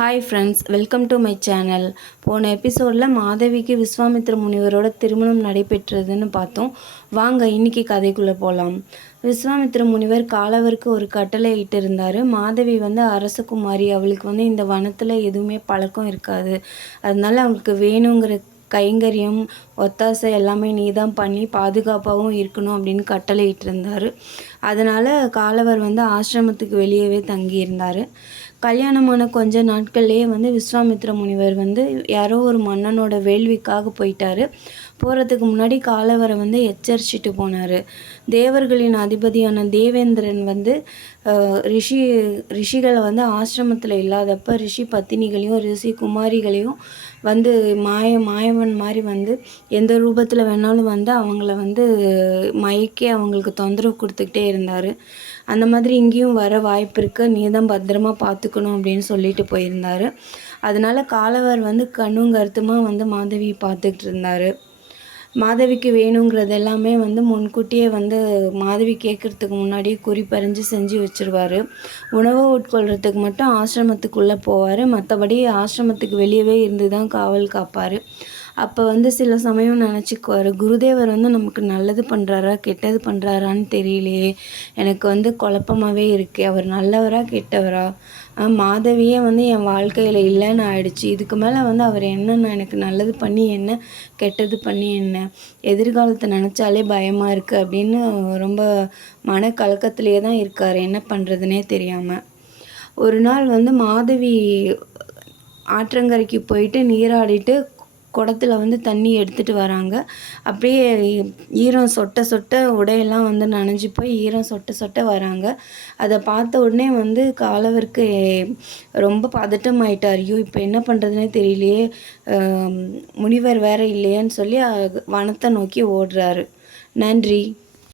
Hi friends, welcome to my channel. போன எபிசோடில் மாதவிக்கு விஸ்வாமித்ர முனிவரோட திருமணம் நடைபெற்றதுன்னு பார்த்தோம். வாங்க இன்றைக்கி கதைக்குள்ளே போகலாம். விஸ்வாமித்ர முனிவர் காலவருக்கு ஒரு கட்டளை இட்டு இருந்தார். மாதவி அரசகுமாரி, அவளுக்கு இந்த வனத்தில் எதுவுமே பழக்கம் இருக்காது. அதனால அவங்களுக்கு வேணுங்கிற கைங்கரியம் ஒத்தாசை எல்லாமே நீ தான் பண்ணி பாதுகாப்பாகவும் இருக்கணும் அப்படின்னு கட்டளை இட்டிருந்தார். அதனால் காலவர் ஆசிரமத்துக்கு வெளியவே தங்கியிருந்தார். கல்யாணமான கொஞ்ச நாட்கள்லேயே விஸ்வாமித்ர முனிவர் யாரோ ஒரு மன்னனோட வேள்விக்காக போயிட்டார். போகிறதுக்கு முன்னாடி காலவரை எச்சரிச்சிட்டு போனார். தேவர்களின் அதிபதியான தேவேந்திரன் ரிஷிகளை ஆசிரமத்தில் இல்லாதப்ப ரிஷி பத்தினிகளையும் ரிஷி குமாரிகளையும் மாயவன் மாதிரி எந்த ரூபத்தில் வேணாலும் அவங்கள மயக்கி அவங்களுக்கு தொந்தரவு கொடுத்துக்கிட்டே இருந்தார். அந்த மாதிரி இங்கேயும் வர வாய்ப்பு இருக்குது, நீ தான் பத்திரமா பார்த்துக்கணும் அப்படின்னு சொல்லிட்டு போயிருந்தார். அதனால் காலவர் கண்ணும் கருத்துமாக மாதவி பார்த்துக்கிட்டு இருந்தார். மாதவிக்கு வேணுங்கிறது எல்லாமே முன்கூட்டியே மாதவி கேட்குறதுக்கு முன்னாடியே குறிப்பறிஞ்சு செஞ்சு வச்சுருவார். உணவை உட்கொள்கிறதுக்கு மட்டும் ஆசிரமத்துக்குள்ளே போவார். மற்றபடி ஆசிரமத்துக்கு வெளியவே இருந்து தான் காவல் காப்பார். அப்போ சில சமயம் நினச்சிக்குவார், குருதேவர் நமக்கு நல்லது பண்ணுறாரா கெட்டது பண்ணுறாரான்னு தெரியலையே, எனக்கு குழப்பமாகவே இருக்குது. அவர் நல்லவரா கெட்டவரா? மாதவியே என் வாழ்க்கையில் இல்லைன்னு ஆயிடுச்சு. இதுக்கு மேலே அவர் என்னென்ன எனக்கு நல்லது பண்ணி என்ன, கெட்டது பண்ணி என்ன, எதிர்காலத்தை நினச்சாலே பயமாக இருக்குது அப்படின்னு ரொம்ப மனக்கலக்கத்திலே தான் இருக்கார். என்ன பண்ணுறதுனே தெரியாமல். ஒரு நாள் மாதவி ஆற்றங்கரைக்கு போயிட்டு நீராடிட்டு குடத்துல தண்ணி எடுத்துகிட்டு வராங்க. அப்படியே ஈரம் சொட்ட சொட்ட உடையெல்லாம் நனைஞ்சு போய் ஈரம் சொட்ட சொட்ட வராங்க. அதை பார்த்த உடனே காலவருக்கு ரொம்ப பதட்டம் ஆயிட்டார். ஐயோ, இப்போ என்ன பண்ணுறதுனே தெரியலையே, முனிவர் வேற இல்லையேன்னு சொல்லி வனத்தை நோக்கி ஓடுறாரு. நன்றி.